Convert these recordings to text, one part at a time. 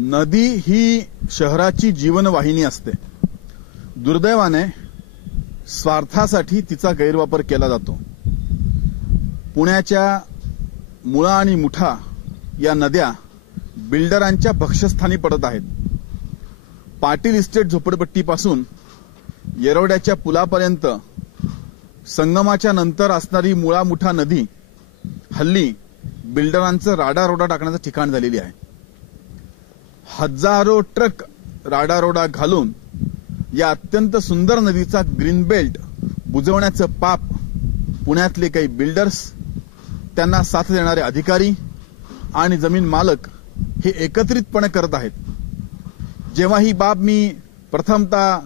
नदी ही शहराची जीवनवाहिनी असते. दुर्दैवाने स्वार्थासाठी तिचा गैरवापर केला जातो. पुण्याच्या मुळा आणि मुठा या नद्या बिल्डरांच्या भक्षस्थानी पडत आहेत. पाटील इस्टेट झोपडपट्टीपासून येरवड्याच्या पुलापर्यंत संगमाच्या नंतर असणारी मुळा मुठा नदी हल्ली बिल्डरांचं राडारोडा टाकण्याचं ठिकाण झालेली आहे. हजारो ट्रक राडारोडा घालून या अत्यंत सुंदर नदीचा ग्रीन बेल्ट बुजवण्याचं पाप पुण्यातले काही बिल्डर्स, त्यांना साथ देणारे अधिकारी आणि जमीन मालक हे एकत्रितपणे करत आहेत. जेव्हा ही बाब मी प्रथमतः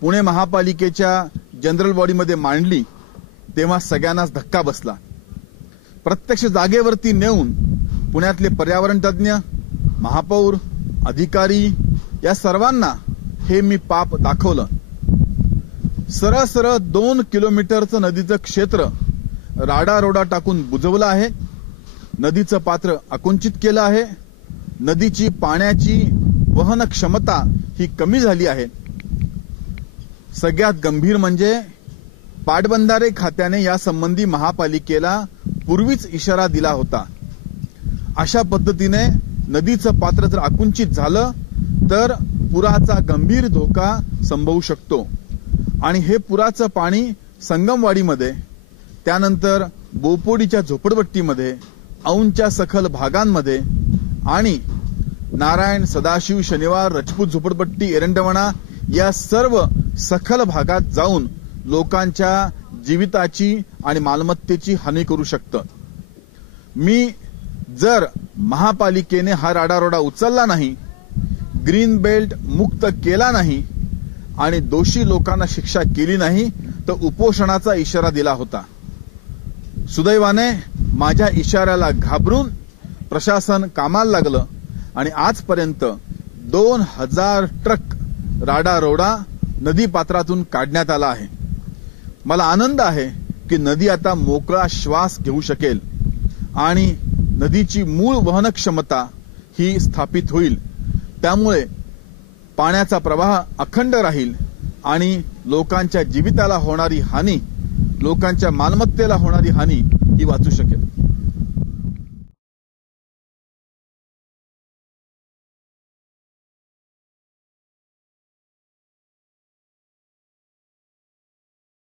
पुणे महापालिकेच्या जनरल बॉडीमध्ये मांडली तेव्हा सगळ्यांनाच धक्का बसला. प्रत्यक्ष जागेवरती नेऊन पुण्यातले पर्यावरण तज्ञ, महापौर, अधिकारी या सर्वांना हे मी पाप दाखवलं. सरळ सरळ 2 किलोमीटरचं नदीचं क्षेत्र राडारोडा टाकून बुजवलं आहे. नदीचं पात्र आकुंचित केलं आहे. नदीची पाण्याची वहन क्षमता ही कमी झाली आहे. सगळ्यात गंभीर म्हणजे पाटबंधारे खात्याने यासंबंधी महापालिकेला पूर्वीच इशारा दिला होता. अशा पद्धतीने नदीचं पात्र जर आकुंचित झालं तर पुराचा गंभीर धोका संभवू शकतो. आणि हे पुराचं पाणी संगमवाडीमध्ये, त्यानंतर बोपोडीच्या झोपडपट्टीमध्ये, औंधच्या सखल भागांमध्ये आणि नारायण, सदाशिव, शनिवार, रजपूत झोपडपट्टी, एरंडवणा या सर्व सखल भागात जाऊन लोकांच्या जीविताची आणि मालमत्तेची हानी करू शकतं. मी जर महापालिकेने हा राडारोडा उचलला नाही, ग्रीन बेल्ट मुक्त केला नाही आणि दोषी लोकांना शिक्षा केली नाही तर उपोषणाचा इशारा दिला होता. सुदैवाने माझ्या इशाऱ्याला घाबरून प्रशासन कामाला लागलं आणि आजपर्यंत 2000 ट्रक राडारोडा नदी पात्रातून काढण्यात आला आहे. मला आनंद आहे की नदी आता मोकळा श्वास घेऊ शकेल आणि नदीची मूळ वहन क्षमता ही स्थापित होईल. त्यामुळे पाण्याचा प्रवाह अखंड राहील आणि लोकांच्या जीविताला होणारी हानी, लोकांच्या मालमत्तेला होणारी हानी ही वाचू शकेल.